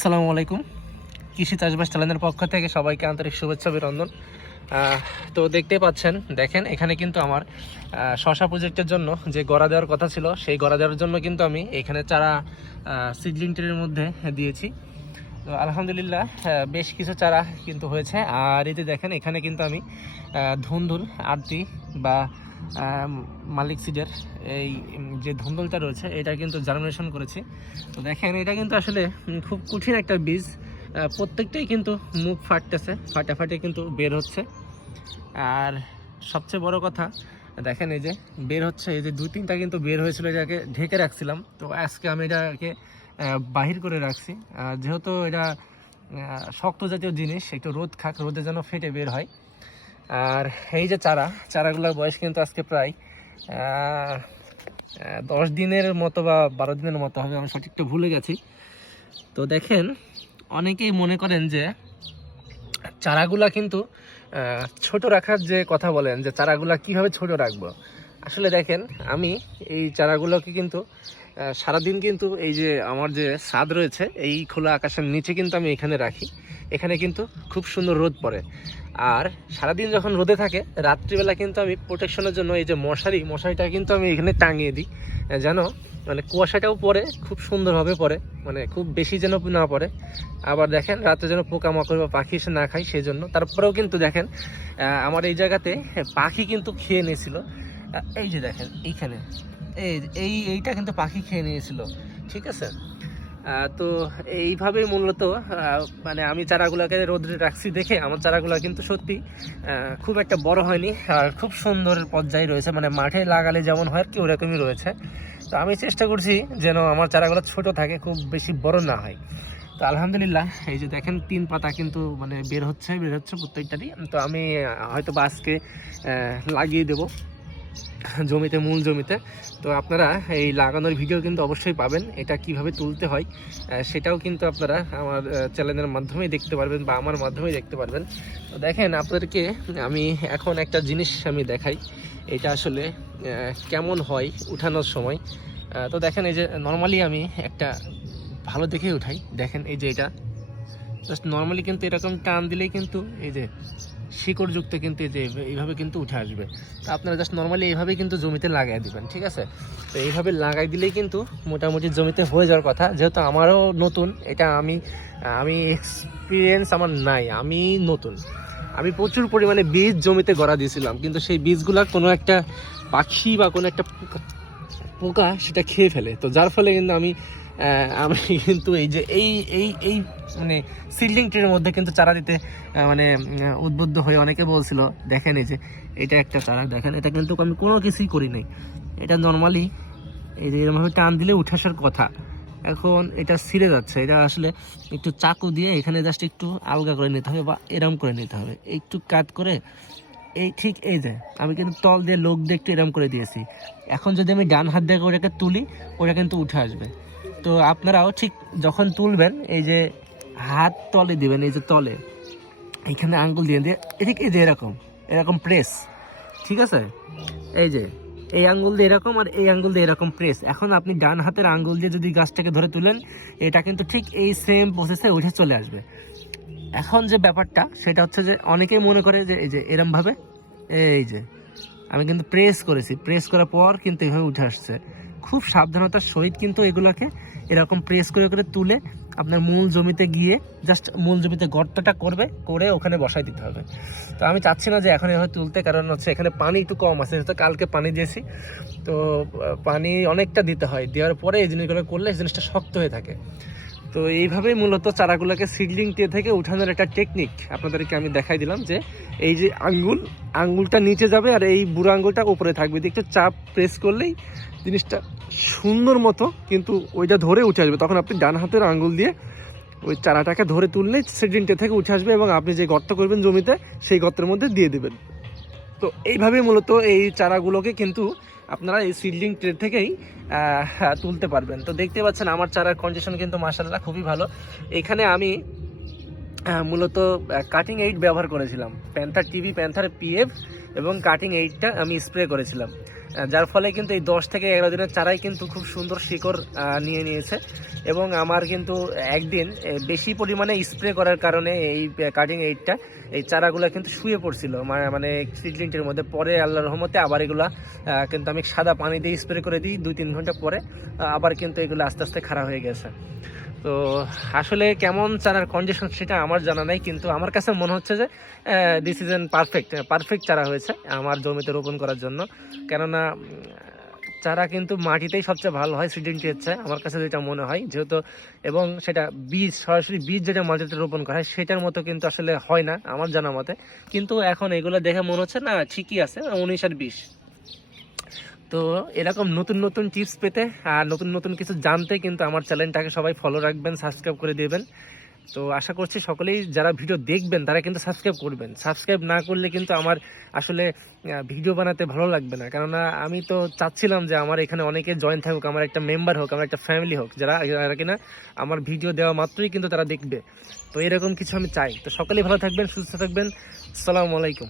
আসসালামু আলাইকুম। কৃষি চাষবাস চ্যানেলের পক্ষ থেকে সবাইকে আন্তরিক শুভেচ্ছা, অভিনন্দন। তো দেখতেই পাচ্ছেন, দেখেন, এখানে কিন্তু আমার শশা প্রজেক্টের জন্য যে গড়া দেওয়ার কথা ছিল, সেই গড়া দেওয়ার জন্য কিন্তু আমি এখানে চারা সিডলিং ট্রের মধ্যে দিয়েছি। তো আলহামদুলিল্লাহ বেশ কিছু চারা কিন্তু হয়েছে। আর যে দেখেন, এখানে কিন্তু আমি ধুন্দুল আরতি বা মালিক সিডের, এই যে ধন্দলটা রয়েছে, এটা কিন্তু জার্মিনেশন করেছি। তো দেখেন, এটা কিন্তু আসলে খুব কঠিন একটা বীজ। প্রত্যেকটাই কিন্তু মুখ ফাটতেছে, ফাটাফাটি কিন্তু বের হচ্ছে। আর সবচেয়ে বড় কথা, দেখেন এই যে বের হচ্ছে, এই যে দুই তিনটা কিন্তু বের হয়েছিল, এটাকে ঢেকে রাখছিলাম। তো আজকে আমি এটাকে বাহির করে রাখছি। যেহেতু এটা শক্ত জাতীয় জিনিস, একটু রোদ খাক, রোদে যেন ফেটে বের হয় আর এই যে চারা, চারাগুলোর বয়স কিন্তু আজকে প্রায় দশ দিনের মতো বা বারো দিনের মতো হবে, আমি সঠিকটা ভুলে গেছি। তো দেখেন, অনেকেই মনে করেন যে চারাগুলা কিন্তু ছোট রাখার যে কথা বলেন, যে চারাগুলা কীভাবে ছোট রাখব। আসলে দেখেন, আমি এই চারাগুলোকে কিন্তু সারাদিন কিন্তু এই যে আমার যে ছাদ রয়েছে, এই খোলা আকাশের নিচে কিন্তু আমি এখানে রাখি। এখানে কিন্তু খুব সুন্দর রোদ পড়ে। আর সারাদিন যখন রোদে থাকে, রাত্রিবেলা কিন্তু আমি প্রোটেকশনের জন্য এই যে মশারি, মশারিটা কিন্তু আমি এখানে টাঙিয়ে দিই। যেন মানে কুয়াশাটাও পড়ে, খুব সুন্দরভাবে পড়ে মানে খুব বেশি যেন না পড়ে। আবার দেখেন, রাতে যেন পোকামাকড় বা পাখি এসে না খায় সেই জন্য তারপরেও কিন্তু দেখেন আমার এই জায়গাতে পাখি কিন্তু খেয়ে নিয়েছিল। এই যে দেখেন, এইখানে। এই এই, এইটা কিন্তু পাখি খেয়ে নিয়েছিল, ঠিক আছে? তো এইভাবেই মূলত মানে আমি চারাগুলোকে রোদ্রে রাখছি দেখে, আমার চারাগুলো কিন্তু সত্যি খুব একটা বড় হয়নি, আর খুব সুন্দর পর্যায়ে রয়েছে মানে মাঠে লাগালে যেমন হয় কি, ওরকমই রয়েছে। তো আমি চেষ্টা করছি যেন আমার চারাগুলো ছোট থাকে, খুব বেশি বড় না হয়। তো আলহামদুলিল্লাহ, এই যে দেখেন, তিন পাতা কিন্তু মানে বের হচ্ছে বের হচ্ছে প্রত্যেকটারই। তো আমি হয়তো বা আজকে লাগিয়ে দেবো। জমিতে, মূল জমিতে। তো আপনারা এই লাগানোর ভিডিও কিন্তু অবশ্যই পাবেন। এটা কীভাবে তুলতে হয় সেটাও কিন্তু আপনারা আমার চ্যানেলের মাধ্যমেই দেখতে পারবেন বা আমার মাধ্যমেই দেখতে পারবেন। তো দেখেন, আপনাদেরকে আমি এখন একটা জিনিস আমি দেখাই। এটা আসলে কেমন হয় উঠানোর সময়। তো দেখেন, এই যে নর্মালি আমি একটা ভালো দেখে উঠাই। দেখেন, এই যে এটা। জাস্ট নর্মালি কিন্তু এরকম টান দিলেই কিন্তু এই যে শিকড়যুক্ত কিন্তু এই যে এইভাবে কিন্তু উঠে আসবে। তো আপনারা জাস্ট নর্মালি এইভাবেই কিন্তু জমিতে লাগাই দিবেন, ঠিক আছে? তো এইভাবে লাগাই দিলেই কিন্তু মোটামুটি জমিতে হয়ে যাওয়ার কথা। যেহেতু আমারও নতুন, এটা আমি আমি এক্সপিরিয়েন্স আমার নাই, আমি নতুন। আমি প্রচুর পরিমাণে বীজ জমিতে গড়া দিয়েছিলাম, কিন্তু সেই বীজগুলা কোনো একটা পাখি বা কোনো একটা পোকা সেটা খেয়ে ফেলে। তো যার ফলে কিন্তু আমি আমি কিন্তু এই যে এই এই এই মানে সিল্ডিং ট্রের মধ্যে কিন্তু চারা দিতে মানে উদ্বুদ্ধ হয়ে অনেকে বলছিল, দেখেন এই যে, এটা একটা চারা, দেখেন, এটা কিন্তু আমি কোনো কিছুই করি নাই। এটা নর্মালি এই যে এরকমভাবে টান দিলে উঠে আসার কথা। এখন এটা ছিঁড়ে যাচ্ছে, এটা আসলে একটু চাকু দিয়ে এখানে জাস্ট একটু আলগা করে নিতে হবে বা এরম করে নিতে হবে। একটু কাট করে, এই ঠিক এই যে, আমি কিন্তু তল দিয়ে লোক দিয়ে একটু এরম করে দিয়েছি। এখন যদি আমি ডান হাত দিয়ে ওটাকে তুলি, ওটা কিন্তু উঠে আসবে। তো আপনারাও ঠিক যখন তুলবেন, এই যে হাত তলে দিবেন, এই যে তলে এইখানে আঙ্গুল দিয়ে দিয়ে ঠিক এই যে এরকম এরকম প্রেস ঠিক আছে? এই যে, এই আঙ্গুল দিয়ে এরকম আর এই আঙ্গুল দিয়ে এরকম প্রেস এখন আপনি ডান হাতের আঙ্গুল দিয়ে যদি গাছটাকে ধরে তুলেন, এটা কিন্তু ঠিক এই সেম প্রসেসে উঠে চলে আসবে। এখন যে ব্যাপারটা, সেটা হচ্ছে যে অনেকেই মনে করে যে, এই যে এরমভাবে, এই যে, আমি কিন্তু প্রেস করেছি। প্রেস করার পর কিন্তু এভাবে উঠে আসছে। খুব সাবধানতার সহিত কিন্তু এগুলোকে এরকম প্রেস করে করে তুলে আপনার মূল জমিতে গিয়ে জাস্ট মূল জমিতে গর্তটা করবে, করে ওখানে বসাই দিতে হবে। তো আমি চাচ্ছি না যে এখন এভাবে তুলতে, কারণ হচ্ছে এখানে পানি একটু কম আছে, যেহেতু কালকে পানি দিয়েছি। তো পানি অনেকটা দিতে হয়, দেওয়ার পরে এই জিনিসগুলো করলে এই জিনিসটা শক্ত হয়ে থাকে। তো এইভাবেই মূলত চারাগুলোকে সিডলিং টে থেকে উঠানোর একটা টেকনিক আপনাদেরকে আমি দেখাই দিলাম যে এই যে আঙ্গুল, আঙ্গুলটা নিচে যাবে আর এই বুড়ো আঙ্গুলটা উপরে থাকবে। দিয়ে একটু চাপ প্রেস করলেই জিনিসটা সুন্দর মতো কিন্তু ওইটা ধরে উঠে আসবে। তখন আপনি ডান হাতের আঙ্গুল দিয়ে ওই চারাটাকে ধরে তুললেই সিডলিং টে থেকে উঠে আসবে এবং আপনি যে গর্ত করবেন জমিতে, সেই গর্তের মধ্যে দিয়ে দেবেন। তো এইভাবেই মূলত এই চারাগুলোকে কিন্তু আপনারা এই সিডলিং ট্রে থেকেই তুলতে পারবেন। তো দেখতে পাচ্ছেন, আমার চারার কন্ডিশন কিন্তু মাসাল্লাহ খুবই ভালো। এখানে আমি মূলত কাটিং এইট ব্যবহার করেছিলাম। প্যান্থার টিভি প্যান্থার পিএফ এবং কাটিং এইটটা আমি স্প্রে করেছিলাম। যার ফলে কিন্তু এই দশ থেকে এগারো দিনের চারাই কিন্তু খুব সুন্দর শিকড় নিয়ে নিয়েছে। এবং আমার কিন্তু একদিন বেশি পরিমাণে স্প্রে করার কারণে এই কাটিং এইটটা এই চারাগুলো কিন্তু শুয়ে পড়ছিল। মানে সিডলিংটির মধ্যে। পরে আল্লাহ রহমতে আবার এগুলা কিন্তু আমি সাদা পানি দিয়ে স্প্রে করে দিই দুই তিন ঘণ্টা পরে। আবার কিন্তু এগুলো আস্তে আস্তে খারাপ হয়ে গেছে। তো আসলে কেমন চারার কন্ডিশন সেটা আমার জানা নাই, কিন্তু আমার কাছে মনে হচ্ছে যে this is an perfect perfect চারা হয়েছে আমার জমিতে রোপণ করার জন্য। কেননা চারা কিন্তু মাটিতেই সবচেয়ে ভালো হয় সিডেন্টি হচ্ছে আমার কাছে যেটা মনে হয়, যেহেতু এবং সেটা বীজ, সরাসরি বীজ যেটা মাটিতে রোপণ করা হয়, সেটার মতো কিন্তু আসলে হয় না, আমার জানা মতে। কিন্তু এখন এগুলো দেখে মনে হচ্ছে না ঠিকই আছে উনিশ আর বিশ। তো এরকম নতুন নতুন টিপস পেতে আর নতুন নতুন কিছু জানতে কিন্তু আমার চ্যানেলটাকে সবাই ফলো রাখবেন সাবস্ক্রাইব করে দেবেন। তো আশা করছি সকলেই যারা ভিডিও দেখবেন, তারা কিন্তু সাবস্ক্রাইব করবেন। সাবস্ক্রাইব না করলে কিন্তু আমার আসলে ভিডিও বানাতে ভালো লাগবে না। কেননা আমি তো চাচ্ছিলাম যে আমার এখানে অনেকে জয়েন থাকুক, আমার একটা মেম্বার হোক, আমার একটা ফ্যামিলি হোক, যারা যারা কিনা আমার ভিডিও দেওয়া মাত্রই কিন্তু তারা দেখবে। তো এরকম কিছু আমি চাই। তো সকলেই ভালো থাকবেন, সুস্থ থাকবেন। আসসালামু আলাইকুম।